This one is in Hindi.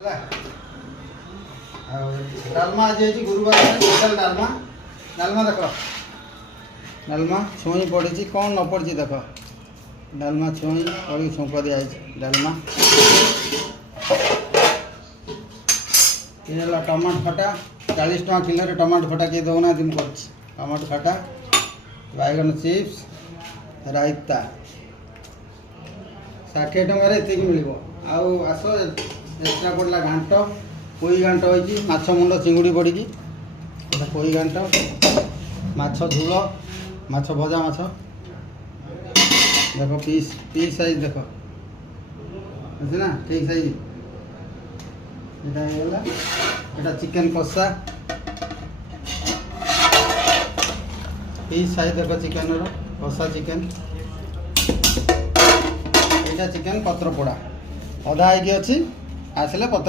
डालमा आज है गुरुवार स्पेशल डालमा डालमा देख डालमा छुई पड़ी कौन न पड़ी देख डालमा छुई पड़ी छुंक दिखाई डालमा ये टमाटो खटा 40 टका किलो टमाटो खटा किए दौना दिन कर टमाटो खटा बैगन चिप्स रायता 60 टकर ये मिल आस एक्सट्रा पड़ा घाट पोई घाट होती माछ मुंड चिंगुड़ी पड़ी पोई घाट माछ झोल माछ भजा माछ देख पीस पीस साइज देख अच्छे ना ठीक साइज ये चिकेन कषा पीस साइज देख चिकेन कषा चिकेन यहाँ चिकेन पत्र पोड़ा अधा होगी अच्छी आसले पत्र